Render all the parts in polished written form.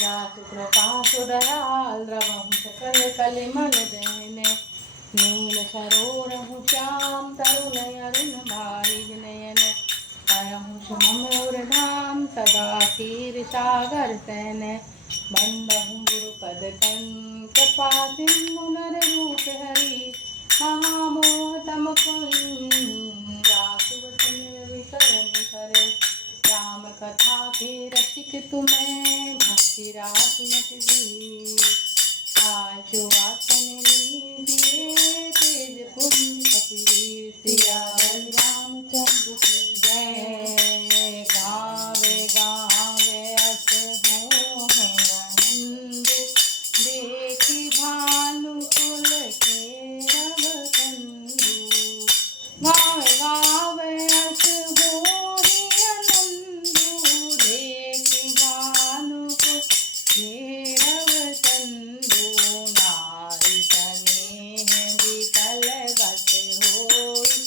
जासु कृपा सुदयाल द्रवहु सकल कलिमल दहने नील सरोरहु श्याम तरुण अरुण बारिज नयन अयहु सुमर धाम सदा क्षीर सागर सैन बंदहु गुरुपद कृपा सिंधु नर रूप हरि महामोहतम जासुवचन विकरण करे राम कथा के रसिक तुम्हें भक्ति रास मत दी आशुवासन लीजिए तेज पुण्य कपीर सिया रामचंद्र की जय गावे गावे अस हो है आनंद देखी भानुकुल के रव कंदू गावे गावे अस हो ही आनंदू देखी भानुकुल के रव कंदू नारी स्नेह विकल बस होई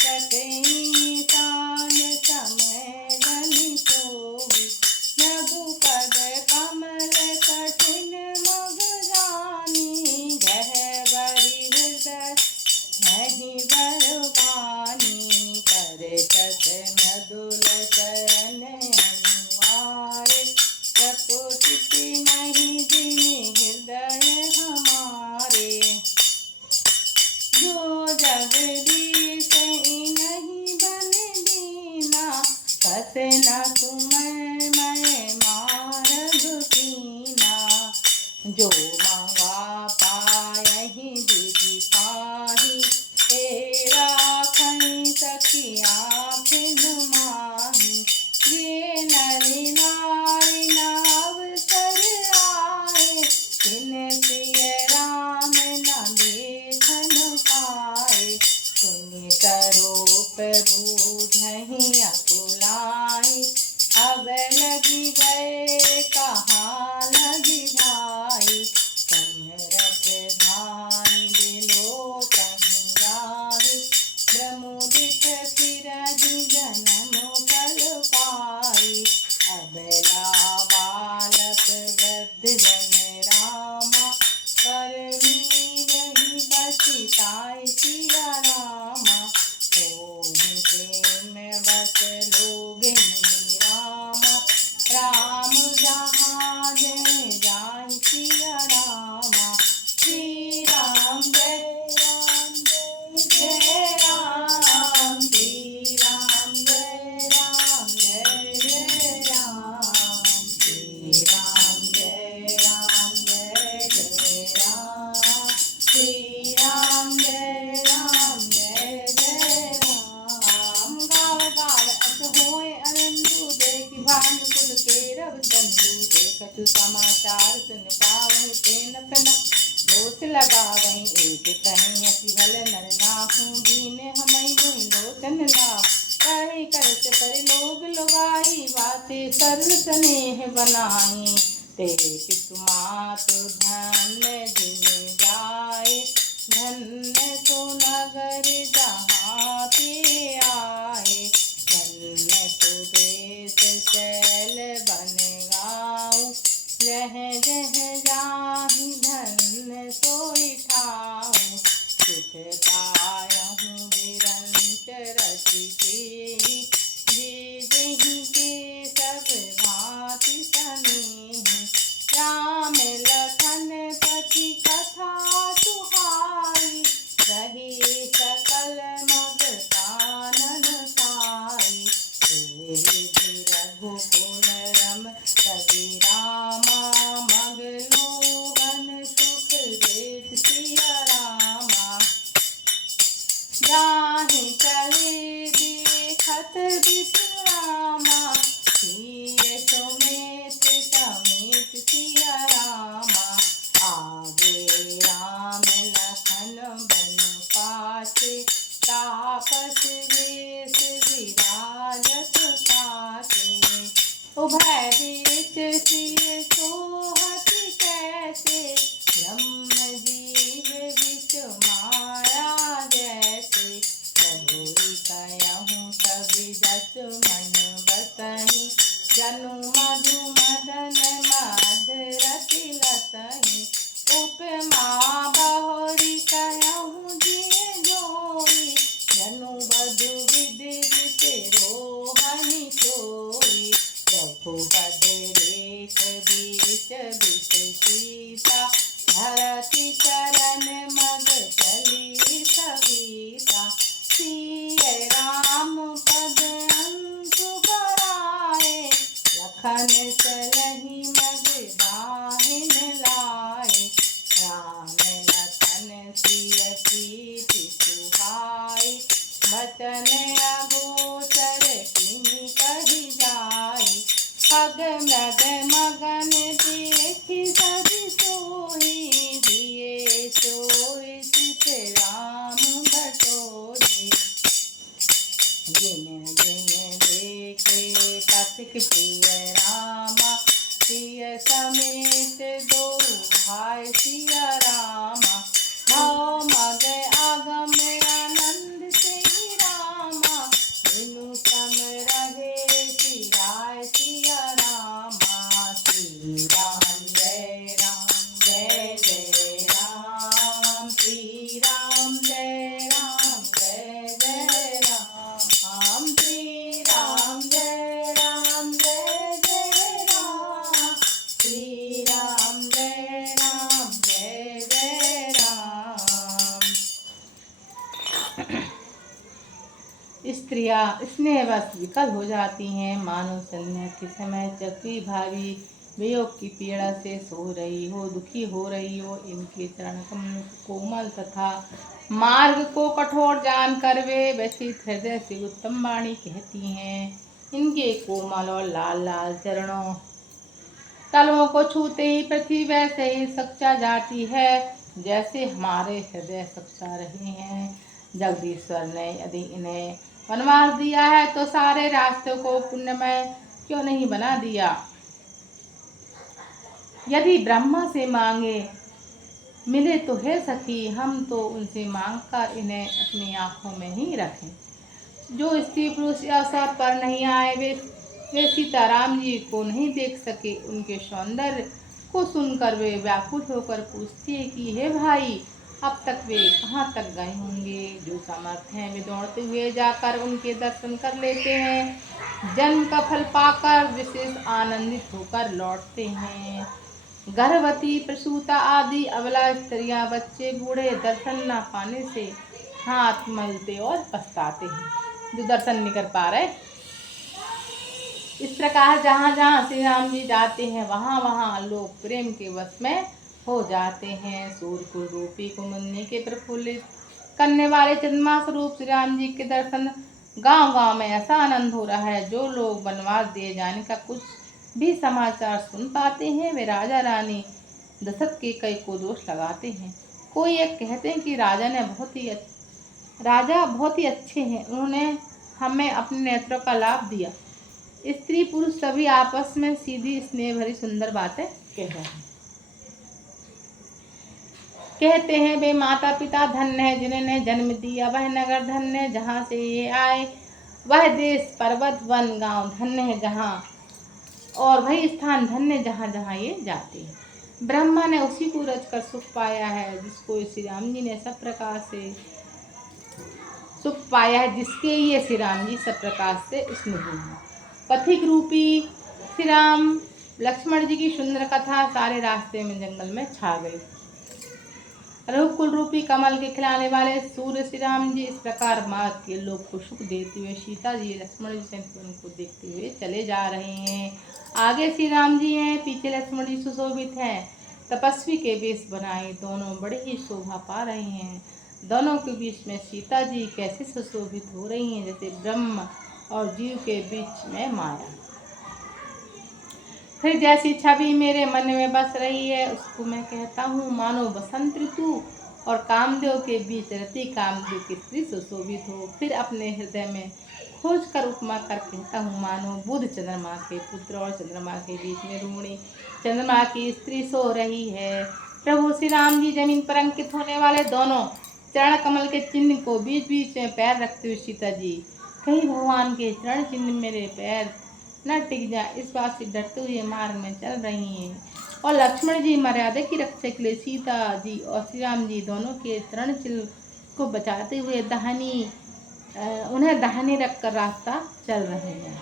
सकई तान समय गनि सोई रघुपद कमल कठिन मग जानी गहवरि हृदय नहीं बरवानी परसत मृदुल चरण अनुवारे प्रकोटिति नहीं जिनि हृदय हमारे जो जगदीश नहीं बन दीना कसे न सुमय मय मारग कीना जो मंगा पायहि विधि पाहि तेरा खई सखी आँख माही ये नरी नारी अवसर आए तिन प्रिय राम न देखन पाए सुनि सरूप बूझहि अकुलाई अब लगी गए कहाँ लगी भाई समरथ धानि बिलो कहीं जाहि ब्रह्मुदित सिरहि जन्म फल पाई अबला बालक वृद्ध जन रामा परमी रही बसिताई सिया रामा होहि प्रेम बस लोग रामा राम जहाँ जय जाय सिया रामा श्री राम जय राम जय राम श्री राम जय राम जय राम श्री राम जय राम जय राम श्री राम जय राम जय राम गाव गाव अस होए अनंदु देखि भानुकुल के रव चंदू देखतु समाचार सुन पावहि तेन अपना दोष लगावहि एक कहीं अति भल नर नाहु दीने हमई दुहि लोचन ला कही करत पर लोग लुगाई बाते सरल स्नेह बनाई ते पितु मातु धन्य जिन जाए धन्य सो नगर जहाँ ते आए धन्य सो देश शैल बन गाँव जह जह जाहि धन्य सोई ठाऊँ सुख पायहु विरंच रति तेहि जे जहि के सब भांति सनेहि राम लखन पति कथा सुहाई रही सकल मग कानन साई तेहि रघुकुल रम कवि रामा मग लोगन सुख देत सिया रामा जाहि चले देखत विश्रामा सिय सुमेत समेत सिया रामा आगे राम लखन बन पासे तापस वेश विराजत पासे उभय देख सिय सोहत कैसे ब्रह्म जीव विष माया जैसे बहुरी कयहूँ कवि जस मन बसहि तनु मधु मदन मधुरति लसई उपमा बहुरी कहूँ जिय जोई जनु बधु विधि रोहनी सोई रघुपद रेख बीच बिच सीता धरती चरण मग चली सविता सिय राम पद अंशु बराए लखन चलहि मग बाहिन लाए राम लखन सिय प्रीति सुहाई बचन अगोचर किन्हीं कहि जाई खग मृग मगन देखि सभि सोई दिए सोई चित राम बटोरे जिन जिन देखे कथिक प्रिय रामा सिय समेत दो भाई सिया रामा भव मग आगम आनंद से ही रामा बिनु सम रहे सिराय सिया रामा श्री राम जय जय राम श्री राम जय जय राम श्री राम जय जय राम श्री राम जय जय राम। स्त्रियां स्नेहवश विकल हो जाती हैं, मानो संध्या के समय चक्री भावी वियोग की पीड़ा से सो रही हो, दुखी हो रही हो। इनके चरण कमल कोमल तथा मार्ग को कठोर जानकर वे व्यथित हृदय से उत्तम वाणी कहती हैं। इनके कोमल और लाल लाल चरणों तलवों को छूते ही पृथ्वी वैसे ही सच्चा जाती है जैसे हमारे हृदय सच्चा रहे हैं। जगदीश्वर ने यदि इन्हें वनवास दिया है तो सारे रास्तों को पुण्यमय क्यों नहीं बना दिया। यदि ब्रह्मा से मांगे मिले तो है सखी, हम तो उनसे मांगकर इन्हें अपनी आंखों में ही रखें। जो स्त्री पुरुष अवसर पर नहीं आए वे सीताराम जी को नहीं देख सके। उनके सौंदर्य को सुनकर वे व्याकुल होकर पूछती है कि हे भाई, अब तक वे कहाँ तक गए होंगे। जो समर्थ हैं वे दौड़ते हुए जाकर उनके दर्शन कर लेते हैं। जन्म का फल पाकर विशेष आनंदित होकर लौटते हैं। गर्भवती प्रसूता आदि अबला स्त्रियां बच्चे बूढ़े दर्शन न पाने से हाथ मलते और पछताते हैं। जो दर्शन नहीं कर पा रहे, इस प्रकार जहाँ जहाँ श्री राम जी जाते हैं वहाँ वहाँ लोग प्रेम के वश में हो जाते हैं। सूर्यकुल रूपी कुमुदनी के प्रफुल्लित करने वाले चंद्रमा स्वरूप श्री राम जी के दर्शन गांव गांव में ऐसा आनंद हो रहा है। जो लोग वनवास दिए जाने का कुछ भी समाचार सुन पाते हैं वे राजा रानी दशरथ के कई को दोष लगाते हैं। कोई एक कहते हैं कि राजा बहुत ही अच्छे हैं, उन्होंने हमें अपने नेत्रों का लाभ दिया। स्त्री पुरुष सभी आपस में सीधी स्नेह भरी सुंदर बातें कह रहे हैं। कहते हैं वे माता पिता धन्य है जिन्होंने जन्म दिया, वह नगर धन्य है जहाँ से ये आए, वह देश पर्वत वन गांव धन्य है जहाँ, और वही स्थान धन्य जहाँ जहाँ ये जाते हैं। ब्रह्मा ने उसी को रचकर सुख पाया है जिसको श्री राम जी ने सब प्रकार से सुख पाया है, जिसके लिए श्री राम जी सब प्रकार से स्नेही हैं। पथिक रूपी श्री राम लक्ष्मण जी की सुंदर कथा सारे रास्ते में जंगल में छा गई। रघुकुल रूपी कमल के खिलाने वाले सूर्य श्री राम जी इस प्रकार मार्ग के लोग को सुख देते हुए सीता जी लक्ष्मण जी से उनको देखते हुए चले जा रहे हैं। आगे श्री राम जी हैं, पीछे लक्ष्मण जी सुशोभित हैं, तपस्वी के वेश बनाए दोनों बड़े ही शोभा पा रहे हैं। दोनों के बीच में सीता जी कैसे सुशोभित हो रही हैं जैसे ब्रह्म और जीव के बीच में माया। फिर जैसी छवि मेरे मन में बस रही है उसको मैं कहता हूँ मानो बसंत ऋतु और कामदेव के बीच रति कामदेव की स्त्री सुशोभित हो। फिर अपने हृदय में खोज कर उपमा कर कहता हूँ मानो बुध चंद्रमा के पुत्र और चंद्रमा के बीच में रूणी चंद्रमा की स्त्री सो रही है। प्रभु श्री राम जी जमीन पर अंकित होने वाले दोनों चरण कमल के चिन्ह को बीच बीच में पैर रखते हुए सीता जी कहीं भगवान के चरण चिन्ह मेरे पैर न टिक जाए, इस बात से डरते हुए मार्ग में चल रही हैं। और लक्ष्मण जी मर्यादा की रक्षा के लिए सीता जी और श्री राम जी दोनों के चरण चिन्ह को बचाते हुए उन्हें दाहिने रखकर रास्ता चल रहे हैं।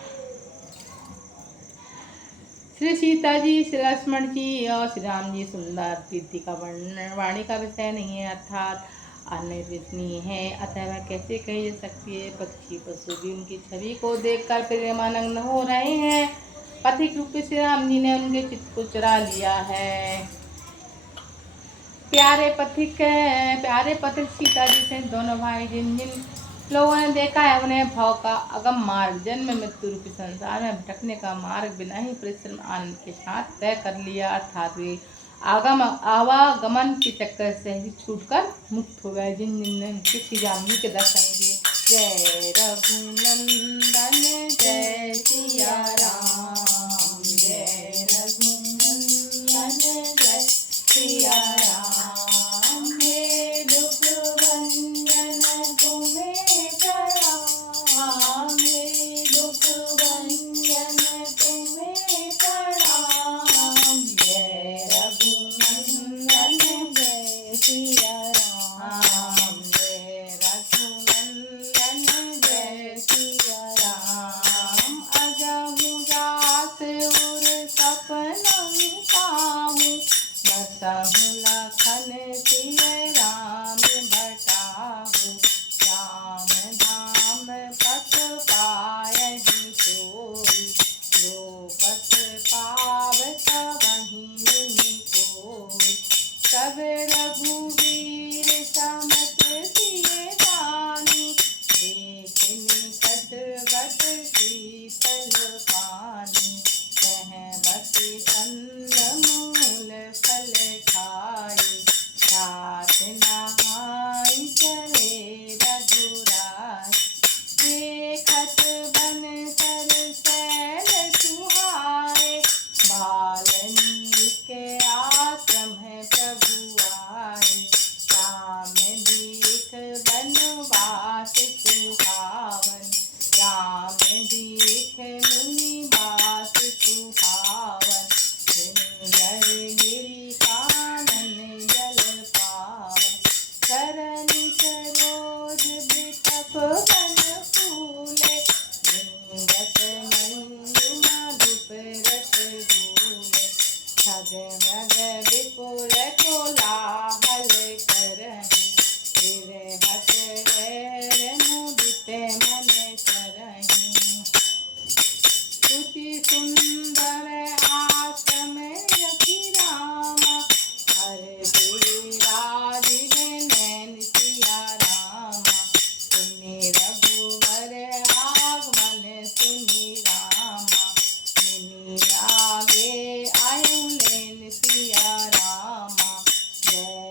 श्री सीता जी, श्री लक्ष्मण जी और श्री राम जी सुंदर प्रीति का वर्णन वाणी का विषय नहीं है, अर्थात अनिर्वचनीय है, अतः वह कैसे कही जा सकती है। पक्षी पशु भी उनकी छवि को देखकर प्रेमानंद हो रहे हैं। पथिक रूप श्री राम जी ने उनके चित्त को चुरा लिया है। प्यारे पथिक सीता जी से दोनों भाई जिन जिन लोगों ने देखा है उन्हें भव का अगम मार्ग, जन्म मृत्यु रूपी संसार में भटकने का मार्ग बिना ही परिश्रम आनंद के साथ तय कर लिया, अर्थात वे आवागमन के चक्कर से ही छूटकर मुक्त हो गए, जिन जिन ने श्री राम जी के दर्शन किए। जय रघुनंदन जय सिया राम, जय रघुनंदन जय सिया राम। लखन सिय राम बटाहु, राम धाम पथ पायहि सोई, जो पथ पावत वहीं मुनि कोई। सब रघुवीर समत सिय दानी, देख निकट बत शीतल पानी, सहबत कंद मूल फल खाई, साथ नहाई चले रघुराई। देखत बन कर सैल सुहाए, बाल्मीकि आश्रम है प्रभु आए। राम दीख बनवास सुहावन, राम दीख मुनिवास सुहावन। सुंदर गिरि कानन जल पावन, सरनि सरोज बिटप वन फूले, झुंगत मंजु मधुप रस घूले। ठगमग विपुल कोलाहल करहि, विरहत वैर मुदित मन सरहि। सुचि सुंदर आश्रम रखि राम, हर गिरिराज नैन सिया राम। सुनि रघुवर आगमन सुनि रामा, मुनि आगे आयु लेन सिया रामा। जय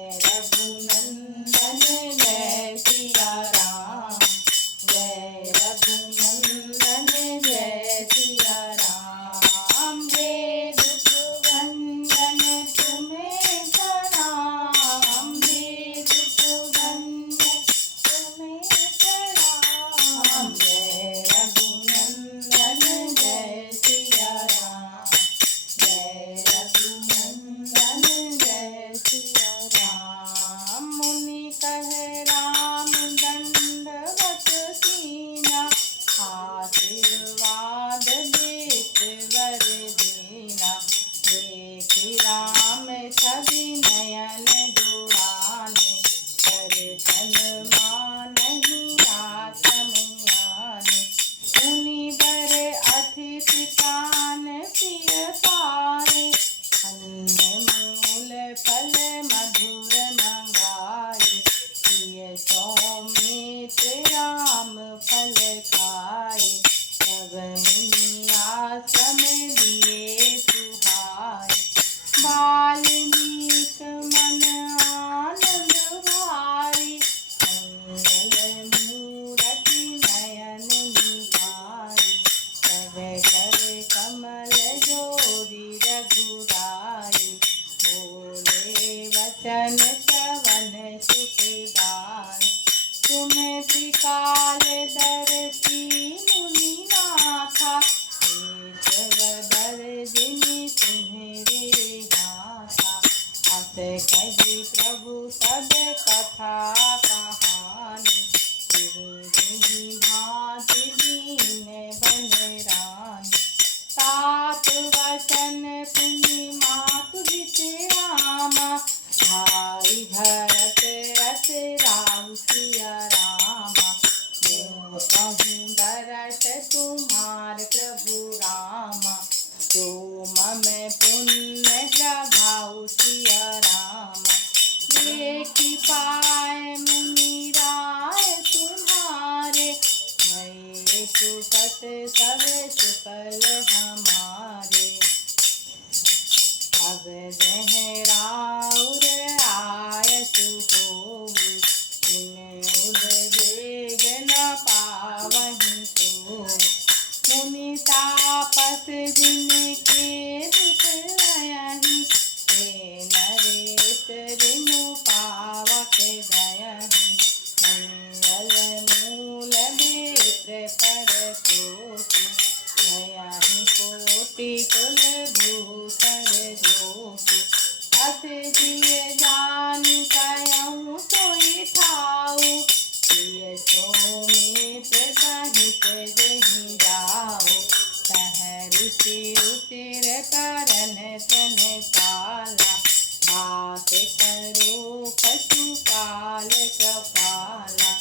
ते कही प्रभु सब कथा कहानी, जिहि भांति दीन बन रानी। सात वचन पुनि मातु विश्रामा, भाई भरत रस राहु सिया रामा। जो कहूँ दरस तुम्हार प्रभु रामा, जो मम पुण्य प्रभाउ सिया रामा। देखी पाए मुनि राय तुम्हारे, भये सुखत सब सुफल हमारे। अब जह राउर आयसु होहु, पुण्य उद्वेग न पावहि सोहु। मुनि तापस जिनके दुख लयहि, हे नरेश बिनु पावक दयहि। मंगल मूल बेत्र पर कोटि, भयहि कोटि कुल भूषण जोटि। अस जिय जानि कहूँ सोई ठाऊ, सिय सौमित्र सहित जहि जाऊ। सह ऋषि रुचिर करन तन काला, भात करो कछु काल कपाला।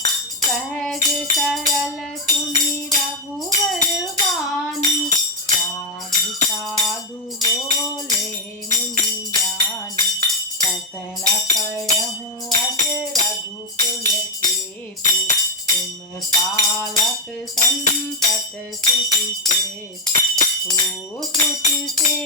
सहज सरल सुनि रघुवर बानी, साधु साधु बोले मुनि ज्ञानी। कसन कहूँ अस रघुकुल केतु, तुम पालक संतत सुखी सेतु। तू श्रुति से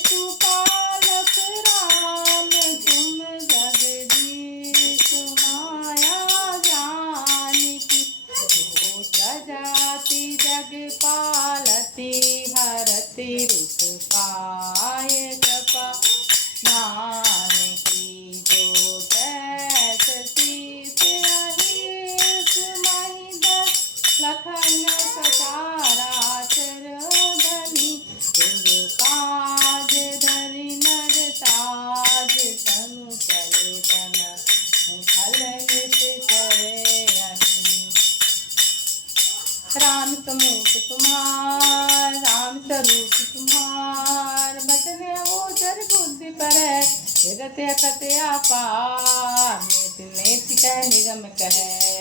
तू पालक राम, तुम जगदीश माया जानकी। जो प्रजाति जग पालती, हरति रुख पाय कृपा मान की। जो तैस शीस अहिस महिदर, लखन सचारा चरधनि। तुम काज धरि नर ताज, तनु चले बन खल नित करे अनि। राम समूप तुम्हार, राम स्वरूप तुम्हार। बचन ओजर बुद्धि पर, जगत अकत अपार। नेति नेति कह निगम कह,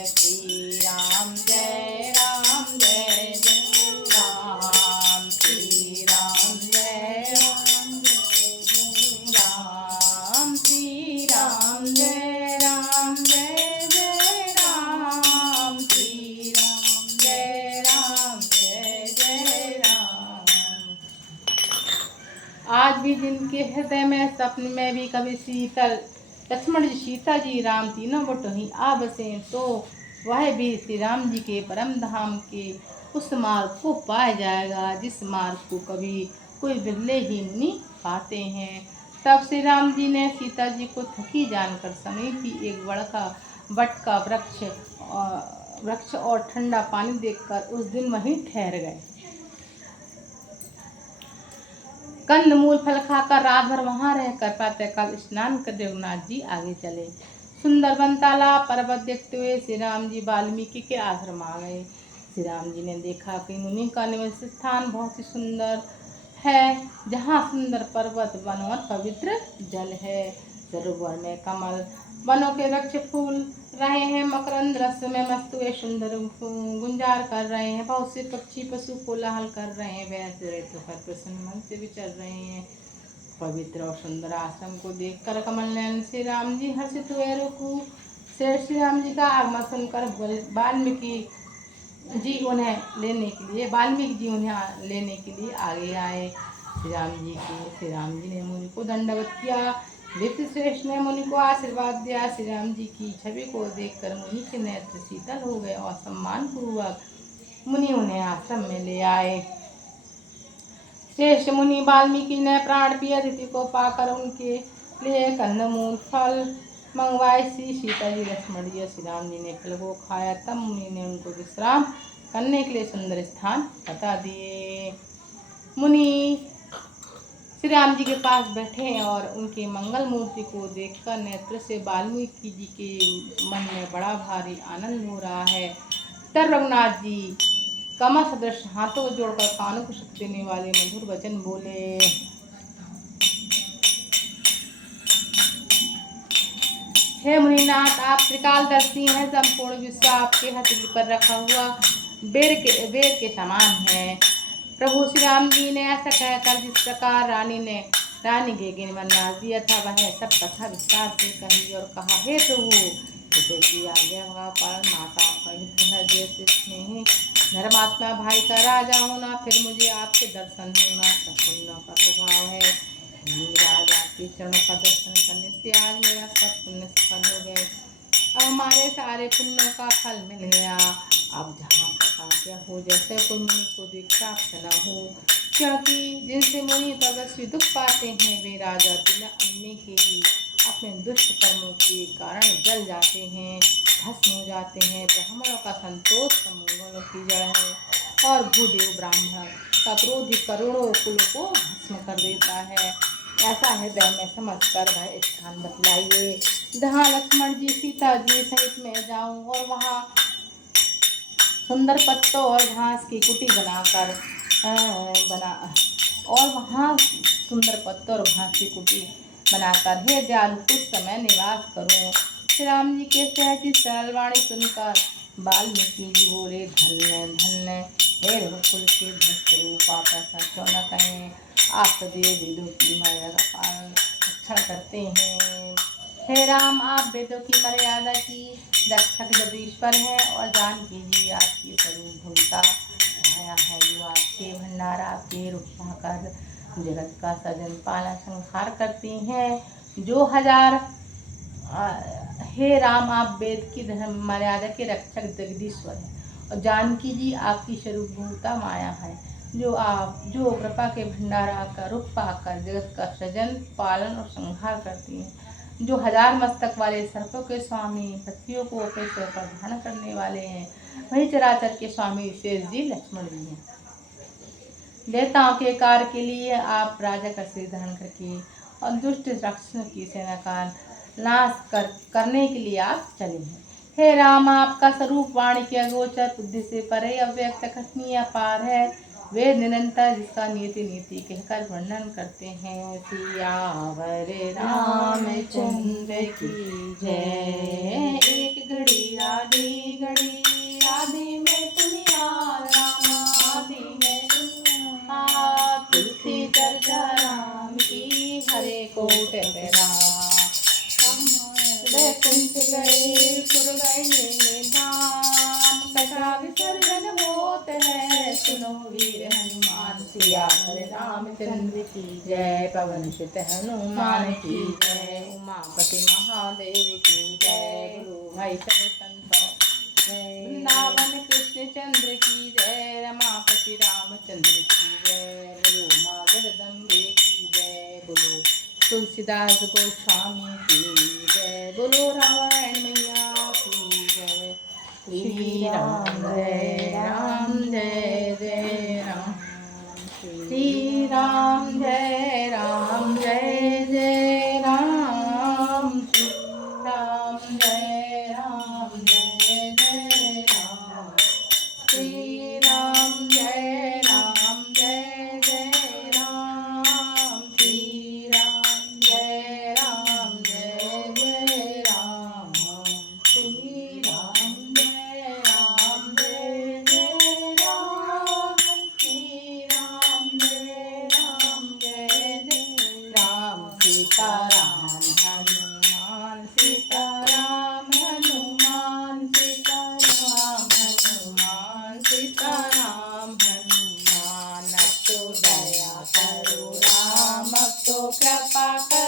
श्री राम जय राम जय जय राम। श्री राम जय राम जय जय राम। श्री राम जय राम जय जय राम। श्री राम जय राम जय जय राम। आज भी जिनके हृदय में स्वप्न में भी कभी शीतल लक्ष्मण जी, सीता जी, राम तीनों बटोही आ बसे, तो वह भी श्री राम जी के परम धाम के उस मार्ग को पाया जाएगा जिस मार्ग को कभी कोई बिरले ही मुनि पाते हैं। तब श्री राम जी ने सीता जी को थकी जानकर समीपी एक बट का वृक्ष और ठंडा पानी देखकर उस दिन वहीं ठहर गए। कंद मूल फल खाकर रात भर वहां रहकर प्रातःकाल स्नान कर रघुनाथ जी आगे चले। सुंदर वन तालाब पर्वत देखते हुए श्री राम जी वाल्मीकि के आश्रम आ गए। श्री राम जी ने देखा कि मुनि का निवास स्थान बहुत ही सुंदर है, जहाँ सुंदर पर्वत वन और पवित्र जल है। सरोवर में कमल वनों के वृक्ष फूल रहे हैं, मकरंद रस में मस्त हुए सुंदर गुंजार कर रहे हैं। बहुत से पक्षी पशु कोलाहल कर रहे हैं, वैसे पर प्रसन्न मन से विचर रहे हैं। पवित्र और सुंदर आश्रम को देखकर कमल नयन श्री राम जी हर्षित हुए। रुकु से श्री राम जी का आगमन सुनकर वाल्मीकि जी उन्हें लेने के लिए आगे आए। श्री राम जी ने मुनि को दंडवत किया। विप्र श्रेष्ठ ने मुनि को आशीर्वाद दिया। श्री राम जी की छवि को देखकर मुनि के नेत्र शीतल हो गए और सम्मान पूर्वक मुनि उन्हें आश्रम में ले आए। श्रेष्ठ मुनि वाल्मीकि ने प्राण प्रिय अतिथि को पाकर उनके लिए कंदमूल फल मंगवाए। श्री सीता जी, लक्ष्मण जी और श्री राम जी ने फल को खाया। तब मुनि ने उनको विश्राम करने के लिए सुंदर स्थान बता दिए। मुनि श्री राम जी के पास बैठे और उनके मंगल मूर्ति को देखकर नेत्र से वाल्मीकि जी के मन में बड़ा भारी आनंद हो रहा है। तब रघुनाथ जी कमल सदृश हाथों को जोड़कर कानों को शक्ति देने वाले मधुर वचन बोले। हे मुनिनाथ, आप त्रिकालदर्शी हैं। संपूर्ण विश्व आपके हथेली पर रखा हुआ बेर के समान है। प्रभु श्री राम जी ने ऐसा कहकर जिस प्रकार रानी के मन नाच दिया था, वह सब कथा विस्तार से कही और कहा, हे प्रभु, जैसे कि आज्ञा का पालन, माताओं का हित है, जैसे स्नेही धर्मात्मा भाई का राजा होना, फिर मुझे आपके दर्शन होना सब पुण्यों का प्रभाव है। राजा के चरणों का दर्शन करने से आज मेरा सब पुण्य सफल हो गए। अब हमारे सारे पुण्यों का फल मिल गया। अब जहाँ आज्ञा हो, जैसे कोई मुनि को देख प्राप्त न हो, क्योंकि जिनसे मुनि तपस्वी दुख पाते हैं, वे राजा बिना अन्य के ही अपने दुष्ट कर्मों के कारण जल जाते हैं, भस्म हो जाते हैं। ब्राह्मणों का संतोष मंगलों की जड़ है और भूदेव ब्राह्मण का क्रोध करोड़ों कुलों को भस्म कर देता है। ऐसा हृदय में समझकर वह स्थान बतलाइए जहाँ लक्ष्मण जी सीता जी सहित मैं जाऊं और वहाँ सुंदर पत्तों और घास की कुटी बनाकर हे दयालु कुछ समय निवास करूं। श्री राम जी के सहज सरल वाणी सुनकर वाल्मीकि जी बोले, धन्य धन्य हे रघुकुल के भक्त रूप, आप ऐसा क्यों न कहें। आप तो देव वेदों की मर्यादा का पालन रक्षण करते हैं। हे राम, आप वेदों की मर्यादा की रक्षक जगदीश्वर है और जानकी जी आपकी स्वरूप भूमिका आया है, जो आपके भंडार आपके रूप पाकर जगत का सजन पालन संहार करती हैं। जो हजार हे राम, आप वेद की धर्म मर्यादा के रक्षक जगदीश्वर है और जानकी जी आपकी स्वरूप भूमिका माया है, जो कृपा के भंडार का रूप पाकर जगत का सजन पालन और संहार करती हैं। जो हजार मस्तक वाले सर्पों के स्वामी, पृथ्वियों को अपने सिर पर धारण करने वाले हैं, वही चराचर के स्वामी विशेष जी लक्ष्मण जी हैं। देवताओं के कार्य के लिए आप राजा का सिर धारण करके और दुष्ट राक्षसों की सेना का नाश करने के लिए आप चले हैं। हे राम, आपका स्वरूप वाणी के अगोचर, बुद्धि से परे, अव्यक्त, कथनीय, अपार है। वे निरंतर जिसका नीति कहकर वर्णन करते हैं। सियावर रामचंद्र की जय। एक घड़ी राधे में दुनिया रामा, आदि में दुनिया तुलसी चर्चा राम की, हरे कोट कुंठ गए सुर गए धाम, कथा विसर्जन होत है, सुनो वीर हनुमान। सियावर रामचंद्र की जय। पवन सुत हनुमान की जय। उमापति महादेव की जय। गुरु भाई सब संतों जय। वृंदावन कृष्ण चंद्र की जय। रमापति रामचंद्र की जय। बोलो माँ जगदम्बे की जय। बोलो तुलसीदास गोस्वामी की जय। बोलो रामायण मैया की जय। श्री राम जय राम, जय जय राम। श्री राम जय राम, जय जय राम। श्री राम जय राम, जय जय राम। श्री राम जय राम, जय जय राम। श्री राम जय राम, जय जय राम। श्री राम जय राम, जय जय राम। श्री राम जय राम, जय जय राम। सीताराम हनुमान, सीताराम हनुमान, सीताराम हनुमान, सीताराम हनुमान। अब तो दया करो राम, अब तो कृपा